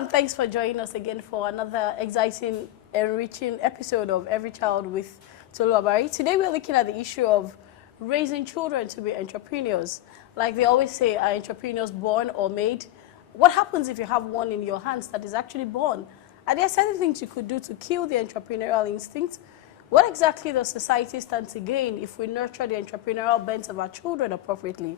and thanks for joining us again for another exciting, enriching episode of Every Child with Tolu Abari. Today we're looking at the issue of raising children to be entrepreneurs. Like they always say, are entrepreneurs born or made? What happens if you have one in your hands that is actually born? Are there certain things you could do to kill the entrepreneurial instinct? What exactly does society stand to gain if we nurture the entrepreneurial bent of our children appropriately?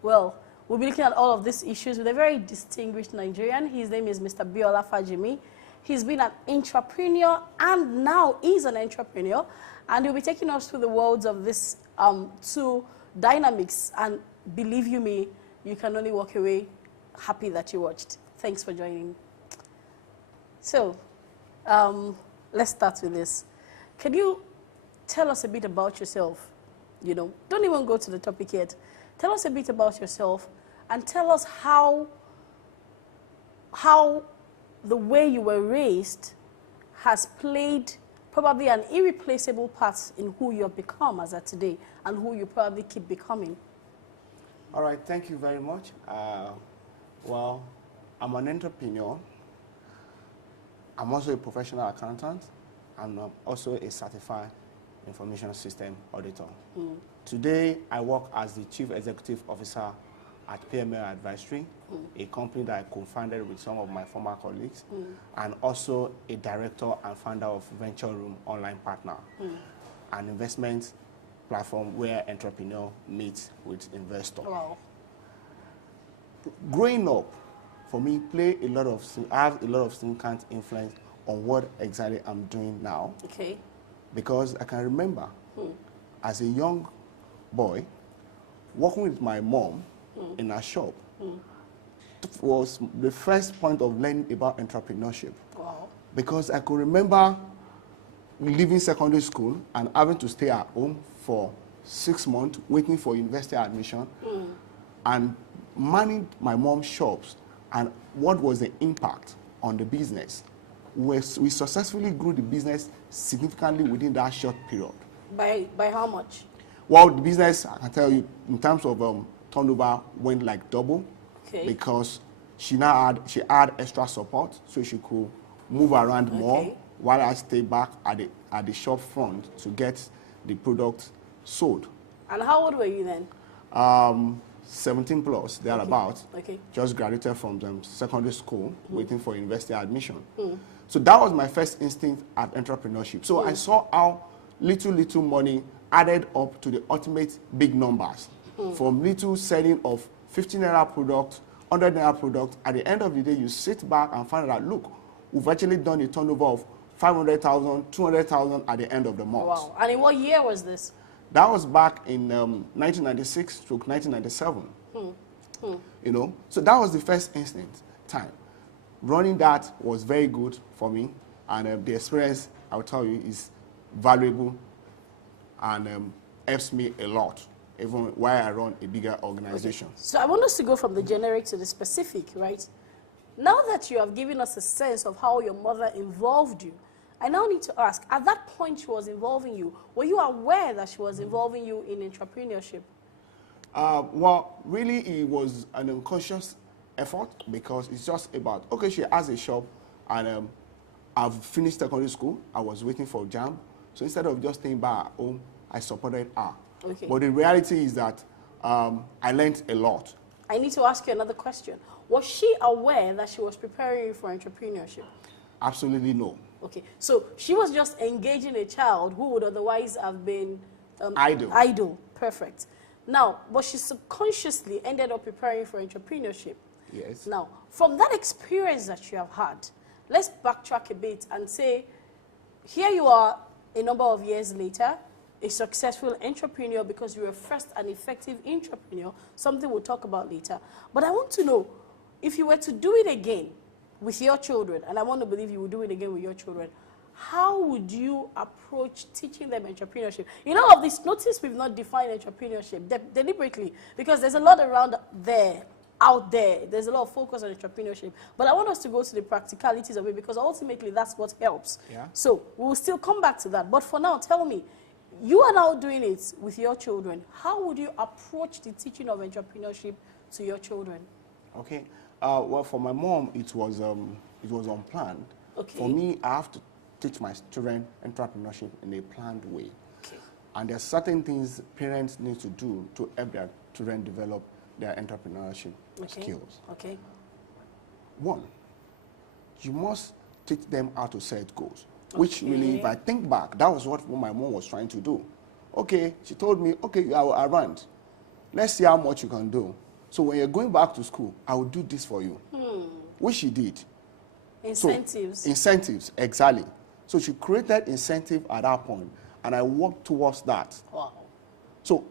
Well, we'll be looking at all of these issues with a very distinguished Nigerian. His name is Mr. Biola Fajimi. He's been an entrepreneur and now is an entrepreneur. And he'll be taking us through the worlds of these two dynamics. And believe you me, you can only walk away happy that you watched. Thanks for joining. So, let's start with this. Can you tell us a bit about yourself? You know, don't even go to the topic yet. Tell us a bit about yourself and tell us how the way you were raised has played probably an irreplaceable part in who you have become as of today and who you probably keep becoming. All right, thank you very much. Well, I'm an entrepreneur. I'm also a professional accountant, and I'm also a certified information system auditor. Today, I work as the Chief Executive Officer at PML Advisory, a company that I co-founded with some of my former colleagues, and also a director and founder of Venture Room Online Partner, an investment platform where entrepreneurs meet with investors. Wow. Growing up, for me, I have a lot of significant influence on what exactly I'm doing now. Okay. Because I can remember as a young boy working with my mom in a shop was the first point of learning about entrepreneurship. Wow. Because I could remember leaving secondary school and having to stay at home for 6 months waiting for university admission and managed my mom's shops, and what was the impact on the business. We successfully grew the business significantly within that short period. By how much? Well, the business, I can tell you, in terms of turnover, went like double. Okay. Because she had extra support, so she could move around more while I stayed back at the shop front to get the product sold. And how old were you then? 17 plus, thereabouts. Okay. Just graduated from secondary school, waiting for university admission. So that was my first instinct at entrepreneurship. So I saw how little money added up to the ultimate big numbers. From little selling of 15 naira product, 100 naira product, at the end of the day, you sit back and find out, look, we've actually done a turnover of 500,000, 200,000 at the end of the month. Wow. And in what year was this? That was back in 1996 to 1997. You know, so that was the first instinct time. Running that was very good for me, and the experience, I'll tell you, is valuable and helps me a lot, even while I run a bigger organization. Okay. So I want us to go from the generic to the specific, right? Now that you have given us a sense of how your mother involved you, I now need to ask, at that point she was involving you, were you aware that she was involving you in entrepreneurship? Well, really it was an unconscious effort, because it's just about, okay, she has a shop, and I've finished secondary school, I was waiting for JAMB, so instead of just staying back at home, I supported her. Okay. But the reality is that I learned a lot. I need to ask you another question. Was she aware that she was preparing you for entrepreneurship? Absolutely no. Okay, so she was just engaging a child who would otherwise have been idle. Idle, perfect. Now, but she subconsciously ended up preparing for entrepreneurship. Yes. Now, from that experience that you have had, let's backtrack a bit and say, here you are a number of years later, a successful entrepreneur because you were first an effective entrepreneur, something we'll talk about later. But I want to know, if you were to do it again with your children, and I want to believe you would do it again with your children, how would you approach teaching them entrepreneurship? In all of this, notice we've not defined entrepreneurship deliberately, because there's a lot out there. There's a lot of focus on entrepreneurship. But I want us to go to the practicalities of it, because ultimately that's what helps. Yeah. So we'll still come back to that. But for now, tell me, you are now doing it with your children. How would you approach the teaching of entrepreneurship to your children? Okay. Well, for my mom, it was unplanned. Okay. For me, I have to teach my children entrepreneurship in a planned way. Okay. And there are certain things parents need to do to help their children develop their entrepreneurship skills. Okay. One, you must teach them how to set goals. Which really, if I think back, that was what my mom was trying to do. Okay, she told me, okay, you are around. Let's see how much you can do. So when you're going back to school, I will do this for you. Which she did. Incentives. So, incentives, exactly. So she created incentive at that point, and I worked towards that. Wow. So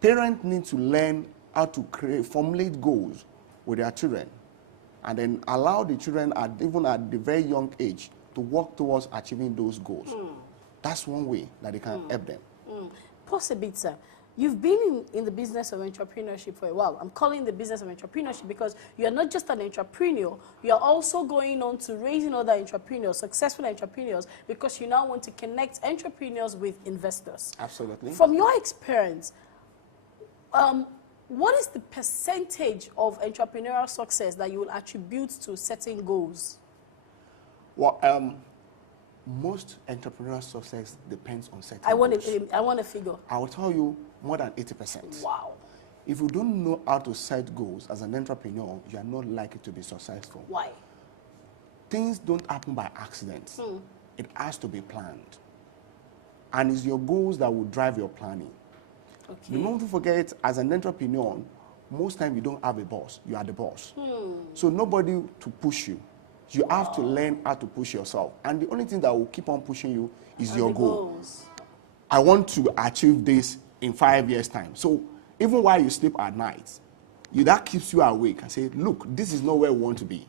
parents need to learn how to formulate goals with their children, and then allow the children, even at the very young age, to work towards achieving those goals. That's one way that they can help them. Pause a bit, sir. You've been in the business of entrepreneurship for a while. I'm calling the business of entrepreneurship because you are not just an entrepreneur, you are also going on to raising other entrepreneurs, successful entrepreneurs, because you now want to connect entrepreneurs with investors. Absolutely. From your experience, what is the percentage of entrepreneurial success that you will attribute to setting goals? Well, most entrepreneurial success depends on setting goals. I want a figure. I will tell you more than 80%. Wow. If you don't know how to set goals as an entrepreneur, you are not likely to be successful. Why? Things don't happen by accident. It has to be planned. And it's your goals that will drive your planning. Okay. Don't forget, as an entrepreneur, most times you don't have a boss. You are the boss. So nobody to push you. You have to learn how to push yourself. And the only thing that will keep on pushing you is your goal. Goals. I want to achieve this in 5 years' time. So even while you sleep at night, that keeps you awake and say, look, this is not where we want to be.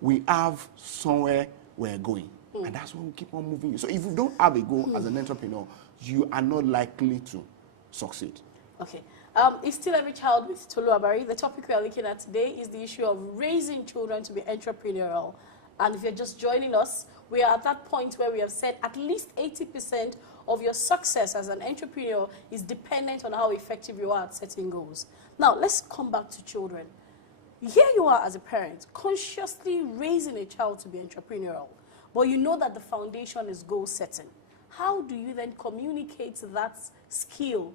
We have somewhere we're going. And that's why we keep on moving. So if you don't have a goal as an entrepreneur, you are not likely to succeed. Okay. It's still Every Child with Tolu Abari. The topic we are looking at today is the issue of raising children to be entrepreneurial. And if you're just joining us, we are at that point where we have said at least 80% of your success as an entrepreneur is dependent on how effective you are at setting goals. Now, let's come back to children. Here you are as a parent, consciously raising a child to be entrepreneurial, but you know that the foundation is goal setting. How do you then communicate that skill,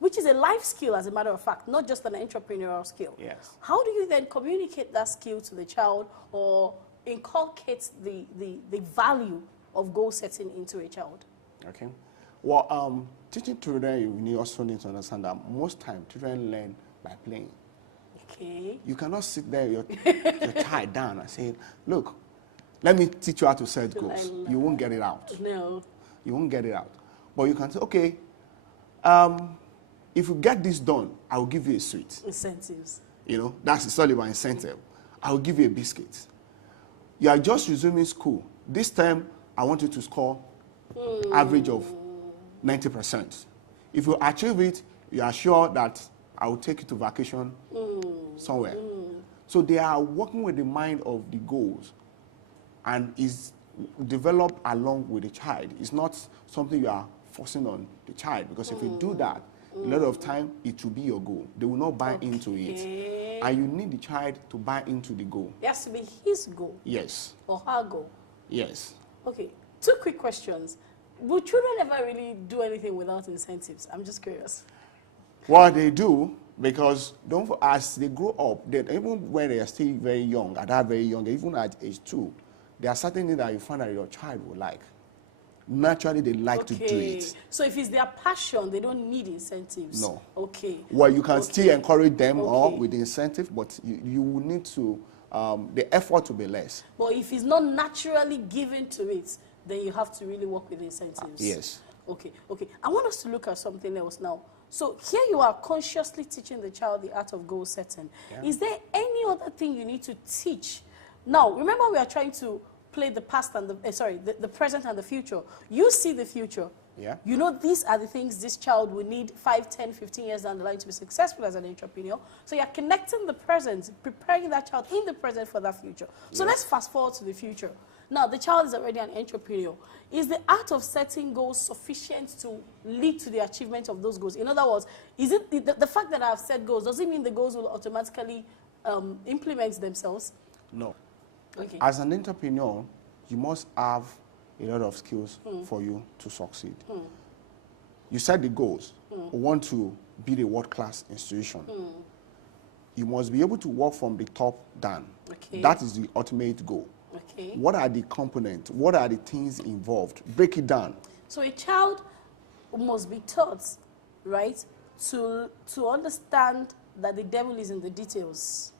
which is a life skill, as a matter of fact, not just an entrepreneurial skill? Yes. How do you then communicate that skill to the child or inculcate the value of goal setting into a child? Okay. Well, teaching children, you also need to understand that most time children learn by playing. Okay. You cannot sit there, your child down and say, look, let me teach you how to set goals. You won't get it out. No. You won't get it out. But you can say, okay, if you get this done, I will give you a sweet. Incentives. It's all about incentive. I will give you a biscuit. You are just resuming school. This time, I want you to score average of 90%. If you achieve it, you are sure that I will take you to vacation somewhere. So they are working with the mind of the goals and is developed along with the child. It's not something you are forcing on the child, because if you do that, a lot of time it will be your goal. They will not buy into it. And you need the child to buy into the goal. It has to be his goal. Yes. Or her goal. Yes. Okay, 2 quick questions. Would children ever really do anything without incentives? I'm just curious. Well, they do, because as they grow up, even when they are still very young, at that very young, even at age 2, there are certain things that you find that your child will like. Naturally, they like to do it. So if it's their passion, they don't need incentives? No. Okay. Well, you can still encourage them with the incentive, but you will need to, the effort to be less. But if it's not naturally given to it, then you have to really work with incentives. Yes. Okay. I want us to look at something else now. So here you are consciously teaching the child the art of goal setting. Yeah. Is there any other thing you need to teach? Now, remember, we are trying to play the past and the present and the future. You see the future. Yeah. You know these are the things this child will need 5, 10, 15 years down the line to be successful as an entrepreneur. So you're connecting the present, preparing that child in the present for that future. So let's fast forward to the future. Now, the child is already an entrepreneur. Is the art of setting goals sufficient to lead to the achievement of those goals? In other words, is it the fact that I've set goals, does it mean the goals will automatically implement themselves? No. Okay. As an entrepreneur, you must have a lot of skills for you to succeed. You set the goals. We want to be a world-class institution. You must be able to work from the top down. Okay. That is the ultimate goal. Okay. What are the components? What are the things involved? Break it down. So a child must be taught, right, to understand that the devil is in the details.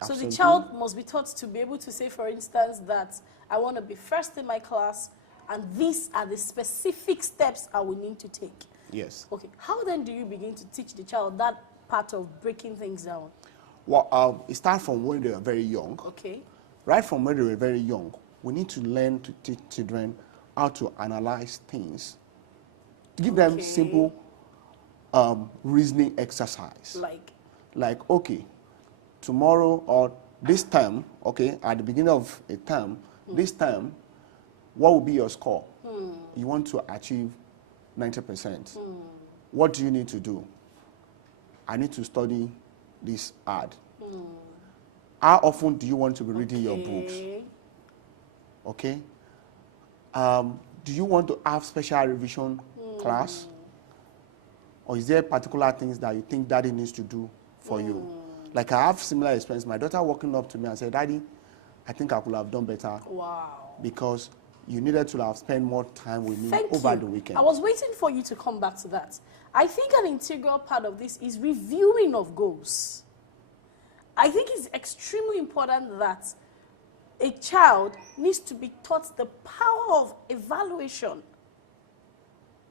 Absolutely. So the child must be taught to be able to say, for instance, that I want to be first in my class, and these are the specific steps I will need to take. Yes. Okay. How then do you begin to teach the child that part of breaking things down? Well, it starts from when they are very young. Okay. Right from when they were very young, we need to learn to teach children how to analyze things. Give them simple reasoning exercise. Like, okay, tomorrow or this time, okay, at the beginning of a term, this time, what will be your score? You want to achieve 90%. What do you need to do? I need to study this hard. How often do you want to be reading your books? Okay. Do you want to have special revision class? Or is there particular things that you think daddy needs to do for you? Like I have similar experience. My daughter walking up to me and said, Daddy, I think I could have done better. Wow. Because you needed to have spent more time with me over the weekend. I was waiting for you to come back to that. I think an integral part of this is reviewing of goals. I think it's extremely important that a child needs to be taught the power of evaluation.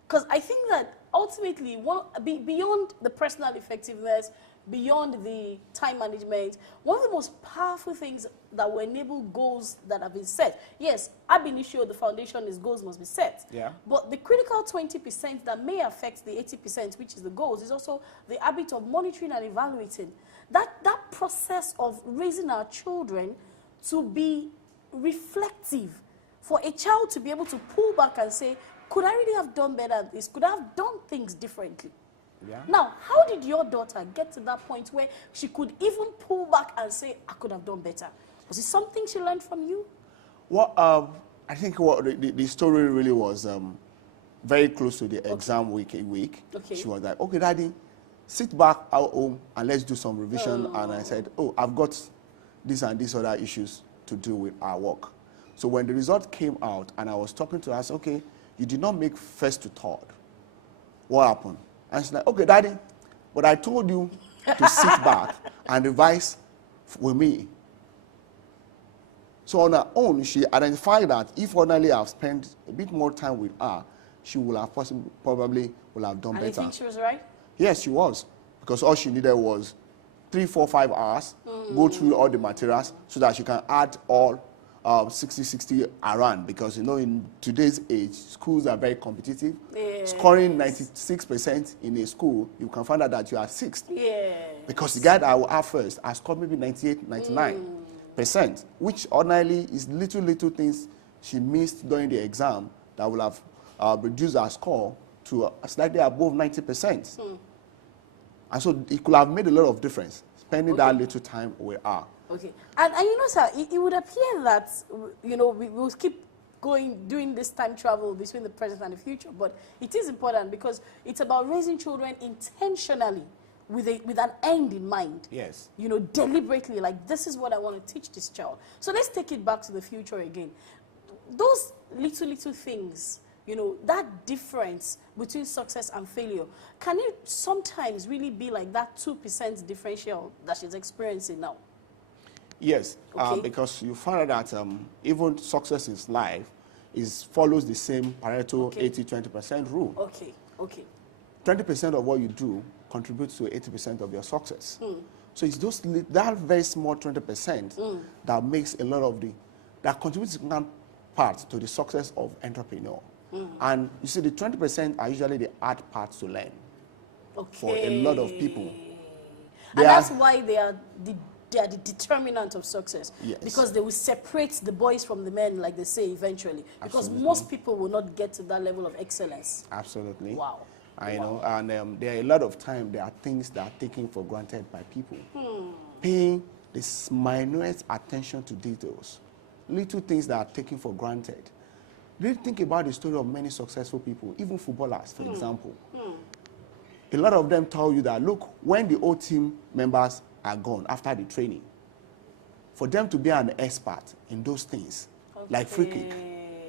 Because I think that ultimately, beyond the personal effectiveness, beyond the time management, one of the most powerful things that will enable goals that have been set. Yes, ab initio, the foundation is goals must be set. Yeah. But the critical 20% that may affect the 80%, which is the goals, is also the habit of monitoring and evaluating. That process of raising our children to be reflective, for a child to be able to pull back and say, could I really have done better at this? Could I have done things differently? Yeah. Now, how did your daughter get to that point where she could even pull back and say, I could have done better? Was it something she learned from you? Well, I think what the story really was very close to the exam week. Okay. She was like, okay, Daddy, sit back at home and let's do some revision. And I said, oh, I've got this and these other issues to do with our work. So when the result came out and I was talking to her, I said, okay, you did not make first to third. What happened? And she's like, okay, Daddy, but I told you to sit back and revise with me. So on her own, she identified that if ordinarily I've spent a bit more time with her, she would have probably would have done better. And you think she was right? Yes, she was. Because all she needed was 3, 4, 5 hours, go through all the materials so that she can add all 60 around. Because, you know, in today's age, schools are very competitive. Yes. Scoring 96% in a school, you can find out that you are sixth. Yes. Because the guy that I will have first has scored maybe 98, 99%, which ordinarily is little things she missed during the exam that will have reduced her score to slightly above 90%. And so it could have made a lot of difference, spending that little time with her. Okay. And you know, sir, it would appear that, you know, we will keep doing this time travel between the present and the future, but it is important because it's about raising children intentionally with an end in mind. Yes. You know, deliberately, like, this is what I want to teach this child. So let's take it back to the future again. Those little things, you know, that difference between success and failure, can it sometimes really be like that 2% differential that she's experiencing now? Yes, Okay. because you find out that even success in life follows the same Pareto 80-20% rule. Okay, okay. 20% of what you do contributes to 80% of your success. So it's that very small 20% that makes a lot of that contributes a part to the success of entrepreneur. And you see, the 20% are usually the hard parts to learn for a lot of people. And that's why they are the determinant of success. Yes. Because they will separate the boys from the men, like they say, eventually. Because most people will not get to that level of excellence. Absolutely. Wow. I know, and there are a lot of time, there are things that are taken for granted by people. Paying this minute attention to details, little things that are taken for granted. Really think about the story of many successful people, even footballers, for example. A lot of them tell you that, look, when the old team members are gone after the training, for them to be an expert in those things, like free kick,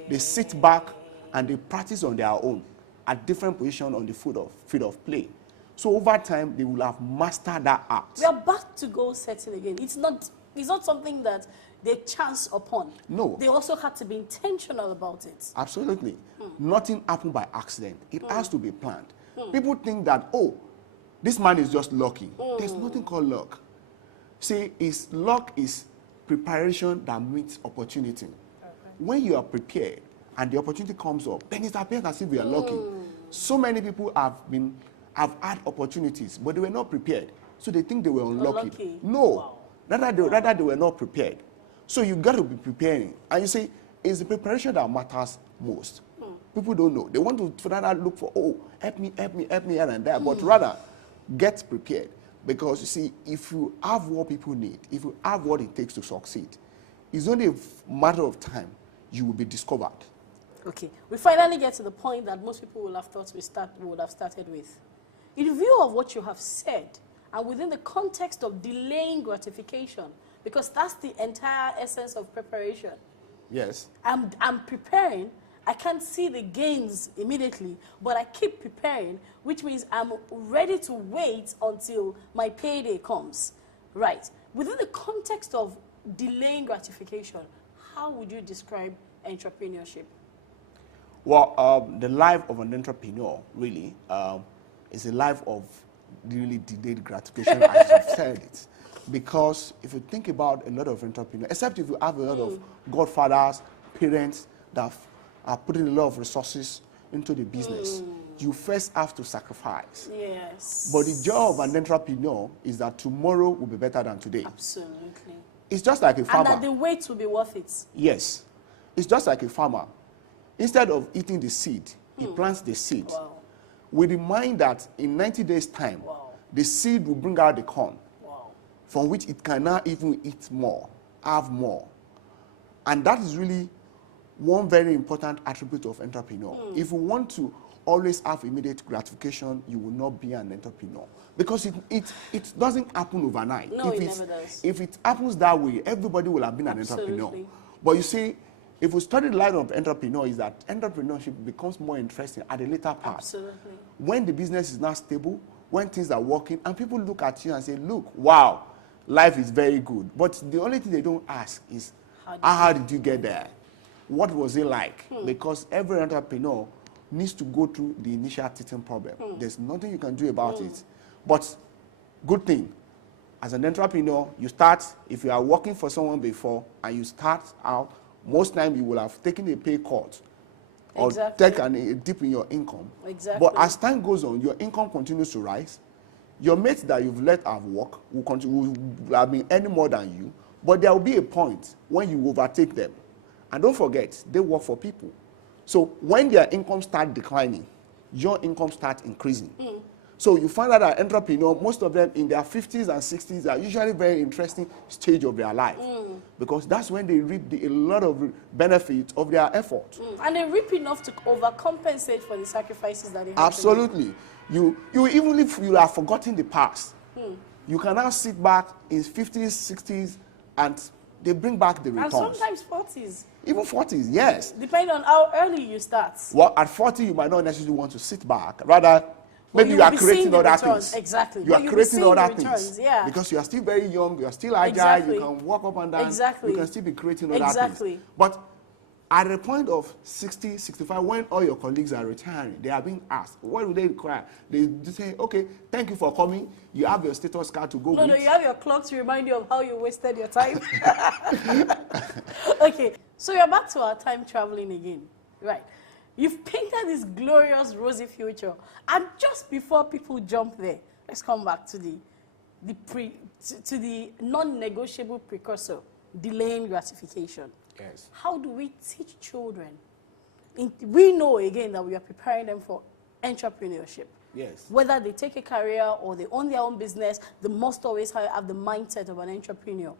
they sit back and they practice on their own at different positions on the field of play. So over time, they will have mastered that art. We are back to goal setting again. It's not something that they chance upon. No. They also had to be intentional about it. Absolutely. Nothing happened by accident. It has to be planned. People think that, oh, this man is just lucky. There's nothing called luck. See, luck is preparation that meets opportunity. When you are prepared and the opportunity comes up, then it appears as if we are lucky. So many people have had opportunities, but they were not prepared. So they think they were unlucky. No. Wow. Rather they were not prepared. So you got to be preparing. And you see, it's the preparation that matters most. People don't know. They want to rather look for, oh, help me here and there. But rather, get prepared. Because you see, if you have what people need, if you have what it takes to succeed, it's only a matter of time you will be discovered. Okay. We finally get to the point that most people will have thought we would have started with. In view of what you have said, and within the context of delaying gratification, because that's the entire essence of preparation. Yes. I'm preparing. I can't see the gains immediately, but I keep preparing, which means I'm ready to wait until my payday comes. Right. Within the context of delaying gratification, how would you describe entrepreneurship? Well, the life of an entrepreneur, really, is a life of really delayed gratification, as you've said it. Because if you think about a lot of entrepreneurs, except if you have a lot of godfathers, parents that are putting a lot of resources into the business, you first have to sacrifice. Yes. But the job of an entrepreneur is that tomorrow will be better than today. Absolutely. It's just like a farmer. And that the wait will be worth it. Yes. It's just like a farmer. Instead of eating the seed, he plants the seed. Wow. With the mind that in 90 days' time, the seed will bring out the corn, from which it can now even eat more, have more. And that is really one very important attribute of entrepreneur. If you want to always have immediate gratification, you will not be an entrepreneur. Because it doesn't happen overnight. No, it never does. If it happens that way, everybody will have been an entrepreneur. But you see, if we study the line of entrepreneur, is that entrepreneurship becomes more interesting at a later part. Absolutely. When the business is not stable, when things are working, and people look at you and say, look, wow, life is very good. But the only thing they don't ask is, how did you get there? What was it like? Because every entrepreneur needs to go through the initial teething problem. There's nothing you can do about it. But good thing, as an entrepreneur, you start, if you are working for someone before and you start out, most time you will have taken a pay cut or taken a dip in your income. Exactly. But as time goes on, your income continues to rise. Your mates that you've let have work will have been earning more than you, but there will be a point when you overtake them. And don't forget, they work for people. So when their income starts declining, your income starts increasing. So you find out that entrepreneurs, most of them in their 50s and 60s, are usually very interesting stage of their life. Because that's when they reap a lot of benefits of their effort. And they reap enough to overcompensate for the sacrifices that they have. Absolutely. You even if you have forgotten the past, you can now sit back in 50s, 60s, and they bring back the returns. And sometimes 40s. Even 40s, yes. Depending on how early you start. Well, at 40, you might not necessarily want to sit back. Rather, maybe you are creating other things. Exactly. You are creating other things. Yeah. Because you are still very young, you are still agile, you can walk up and down. Exactly. You can still be creating other things. But at the point of 60, 65, when all your colleagues are retiring, they are being asked, what do they require? They say, okay, thank you for coming. You have your status card to go with. No, you have your clock to remind you of how you wasted your time. Okay, so you're back to our time traveling again. Right. You've painted this glorious, rosy future. And just before people jump there, let's come back to the non-negotiable precursor, delaying gratification. Yes. How do we teach children? We know, again, that we are preparing them for entrepreneurship. Yes. Whether they take a career or they own their own business, they must always have the mindset of an entrepreneur.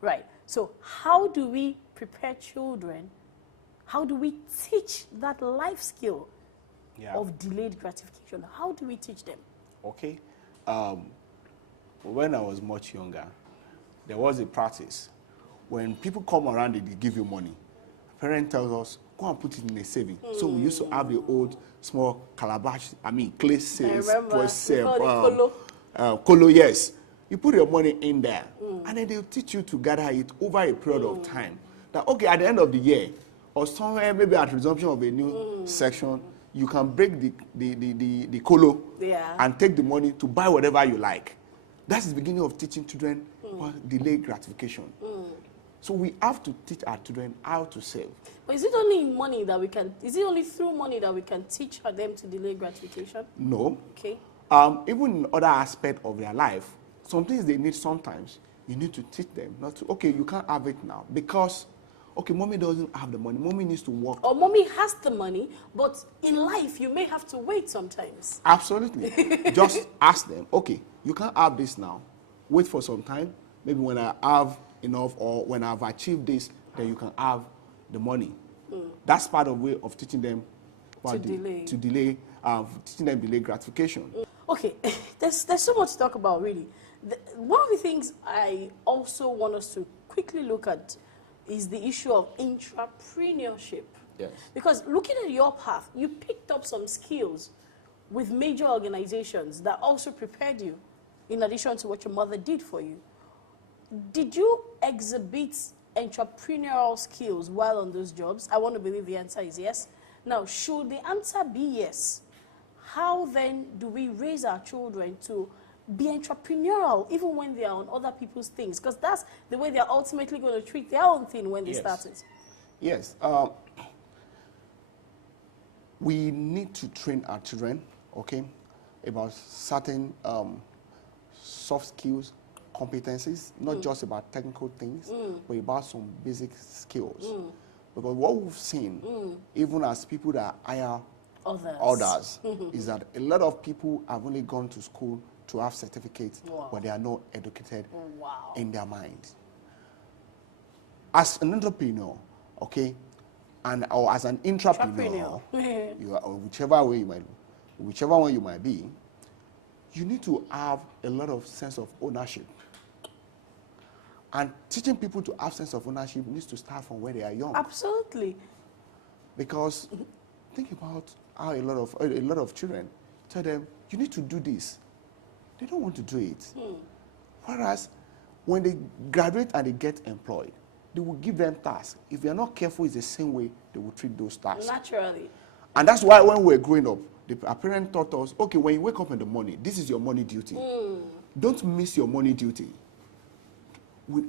Right. So how do we prepare children? How do we teach that life skill of delayed gratification? How do we teach them? Okay. When I was much younger, there was a practice. When people come around and they give you money, parent tells us, go and put it in a saving. So we used to have the old small calabash, clay sales. Kolo, yes. You put your money in there, and then they'll teach you to gather it over a period of time. That, okay, at the end of the year, or somewhere, maybe at resumption of a new section, you can break the kolo and take the money to buy whatever you like. That's the beginning of teaching children delayed gratification. So we have to teach our children how to save. But is it only money that we can, is it only through money that we can teach them to delay gratification? No. Okay. Even in other aspects of their life, some things they need sometimes, you need to teach them not to, okay, you can't have it now because, okay, mommy doesn't have the money. Mommy needs to work. Or mommy has the money, but in life, you may have to wait sometimes. Absolutely. Just ask them, okay, you can't have this now. Wait for some time. Maybe when I have enough or when I've achieved this, then you can have the money. That's part of way of teaching them teaching them delay gratification. Okay, there's so much to talk about, really. One of the things I also want us to quickly look at is the issue of entrepreneurship. Yes. Because looking at your path, you picked up some skills with major organizations that also prepared you, in addition to what your mother did for you. Did you exhibit entrepreneurial skills while on those jobs? I want to believe the answer is yes. Now, should the answer be yes, how then do we raise our children to be entrepreneurial even when they are on other people's things? Because that's the way they're ultimately going to treat their own thing when they start it. Yes. We need to train our children, okay, about certain soft skills, competencies, not just about technical things, but about some basic skills. Because what we've seen, even as people that hire others is that a lot of people have only gone to school to have certificates, but they are not educated in their minds. As an entrepreneur, okay, or as an intrapreneur, you are, whichever one you might be, you need to have a lot of sense of ownership. And teaching people to have sense of ownership needs to start from where they are young. Absolutely. Because think about how a lot of children tell them, you need to do this. They don't want to do it. Whereas when they graduate and they get employed, they will give them tasks. If they are not careful, it's the same way they will treat those tasks. Naturally. And that's why when we were growing up, our parents taught us, okay, when you wake up in the morning, this is your morning duty. Don't miss your morning duty.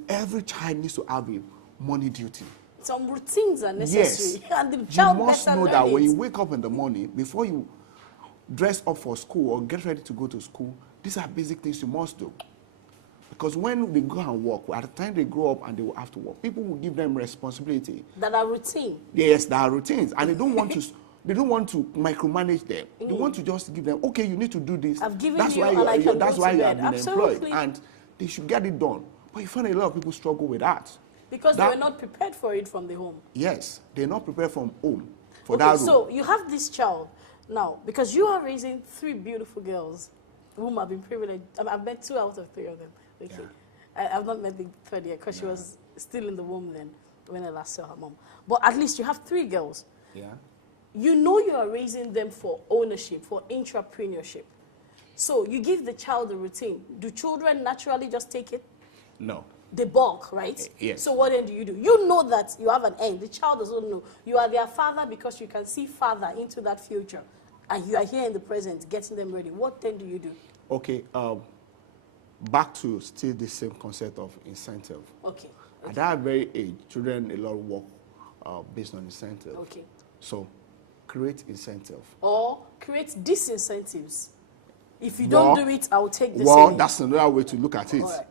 Every child needs to have a morning duty. Some routines are necessary. Yes. And the child you must better know learn that it. when you wake up in the morning, before you dress up for school or get ready to go to school, these are basic things you must do. Because when they go and work, at the time they grow up and they will have to work, people will give them responsibility. That are routine. Yes, there are routines. And they don't want to they don't want to micromanage them. They want to just give them, okay, you need to do this. I've given that's you why and I can that's go why to you bed. have been Absolutely. employed. And they should get it done. But you find a lot of people struggle with that. Because they were not prepared for it from the home. Yes, they're not prepared from home for Okay, that role. so you have this child now, because you are raising 3 beautiful girls whom I've been privileged. I've met 2 out of 3 of them. Okay. Yeah. I've not met the 3rd yet because she was still in the womb then when I last saw her mom. But at least you have 3 girls. Yeah. You know you are raising them for ownership, for entrepreneurship. So you give the child a routine. Do children naturally just take it? No. They balk, right? Yes. So what then do? You know that you have an end. The child doesn't know. You are their father because you can see farther into that future. And you are here in the present, getting them ready. What then do you do? Okay, back to still the same concept of incentive. Okay. At that very age, children a lot of work based on incentive. Okay. So create incentive. Or create disincentives. If you don't do it, I'll take the Well, same. that's another way to look at it. All right.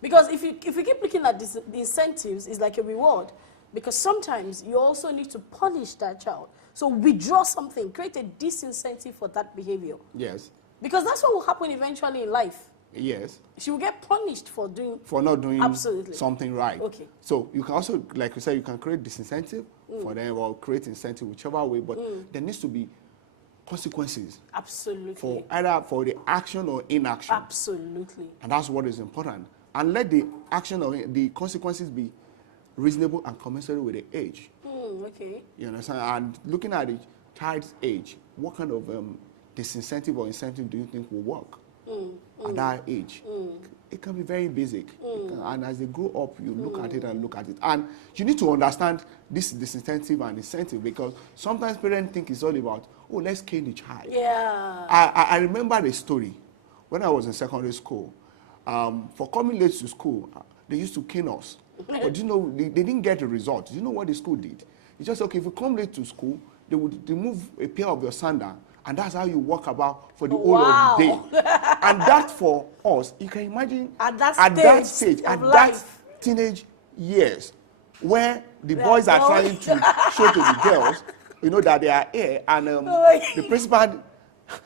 Because if you keep looking at the incentives, it's like a reward. Because sometimes you also need to punish that child So withdraw something, create a disincentive for that behavior. Yes. Because that's what will happen eventually in life. Yes. She will get punished for not doing absolutely something right. Okay. So you can also, like you said, you can create disincentive for them or create incentive, whichever way, but there needs to be consequences. Absolutely. For either for the action or inaction. Absolutely. And that's what is important. And let the action or the consequences be reasonable and commensurate with the age. Okay. You understand? And looking at the child's age, what kind of disincentive or incentive do you think will work at that age? It can be very basic. And as they grow up, you look at it and look at it. And you need to understand this disincentive and incentive, because sometimes parents think it's all about, oh, let's cane the child. Yeah. I remember the story when I was in secondary school. For coming late to school, they used to cane us. But you know, they didn't get a result. You know what the school did? It's just, okay, if you come late to school, they would remove a pair of your sandal, and that's how you walk about for the whole of the day. And that for us, you can imagine at that stage, at life. that teenage years, where the boys are trying to show to the girls, you know, that they are here, and the principal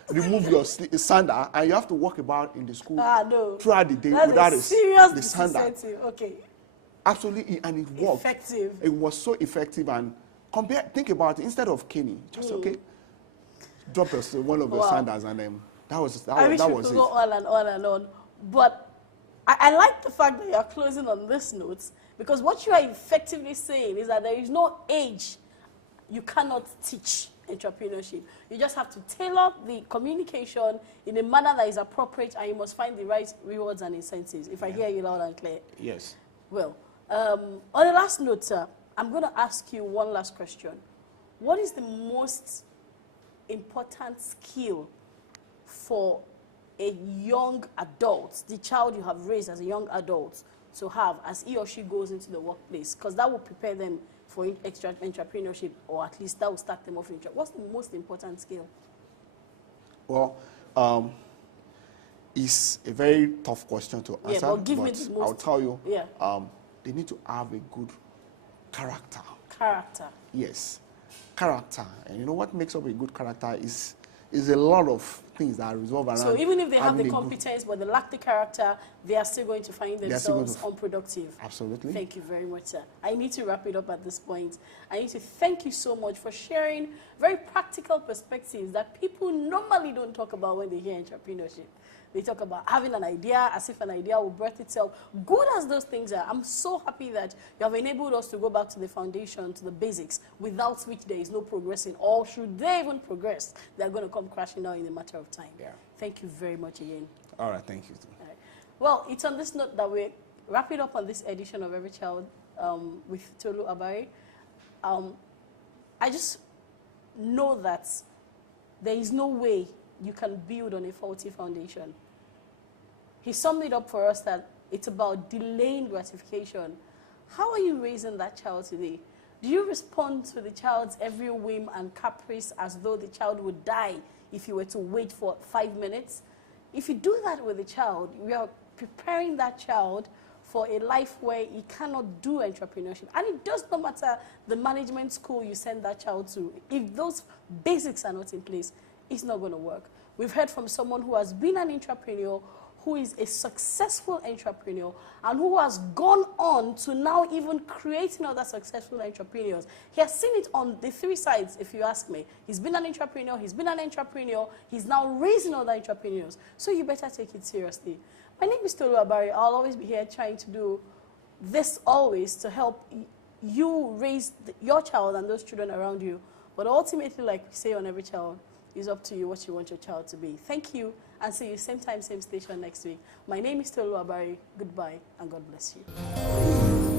remove your sandal, and you have to walk about in the school throughout the day without the sandal. Okay. Absolutely, and it worked. Effective. It was so effective, and think about it. Instead of caning, just okay, drop one of your sandals, and that was it. Go on and on and on, but I like the fact that you are closing on this note, because what you are effectively saying is that there is no age you cannot teach entrepreneurship. You just have to tailor the communication in a manner that is appropriate, and you must find the right rewards and incentives. If I hear you loud and clear. Yes. Well, on the last note, sir, I'm going to ask you one last question. What is the most important skill for a young adult, the child you have raised as a young adult, to have as he or she goes into the workplace? Because that will prepare them for entrepreneurship, or at least that will start them off in. What's the most important skill? Well, it's a very tough question to answer. Yeah, but give me the most. I'll tell you. Yeah. They need to have a good character. Character. Yes, character. And you know what makes up a good character is a lot of things that revolve around. So even if they have the competence but they lack the character, they are still going to find themselves unproductive. Absolutely. Thank you very much, sir. I need to wrap it up at this point. I need to thank you so much for sharing very practical perspectives that people normally don't talk about when they hear entrepreneurship. They talk about having an idea as if an idea will birth itself. Good as those things are, I'm so happy that you have enabled us to go back to the foundation, to the basics, without which there is no progressing. Or should they even progress, they're going to come crashing down in a matter of time. Yeah. Thank you very much again. All right, thank you. All right. Well, it's on this note that we wrap it up on this edition of Everychild with Tolu Abari. I just know that there is no way you can build on a faulty foundation. He summed it up for us that it's about delaying gratification. How are you raising that child today? Do you respond to the child's every whim and caprice as though the child would die if you were to wait for 5 minutes? If you do that with the child, we are preparing that child for a life where he cannot do entrepreneurship. And it does not matter the management school you send that child to. If those basics are not in place, it's not going to work. We've heard from someone who has been an entrepreneur, who is a successful entrepreneur, and who has gone on to now even creating other successful entrepreneurs. He has seen it on the three sides, if you ask me. He's been an entrepreneur, he's now raising other entrepreneurs. So you better take it seriously. My name is Tolu Abari. I'll always be here trying to do this always to help you raise your child and those children around you. But ultimately, like we say on Everychild, it's up to you what you want your child to be. Thank you, and see you same time, same station next week. My name is Tolu Abari. Goodbye, and God bless you.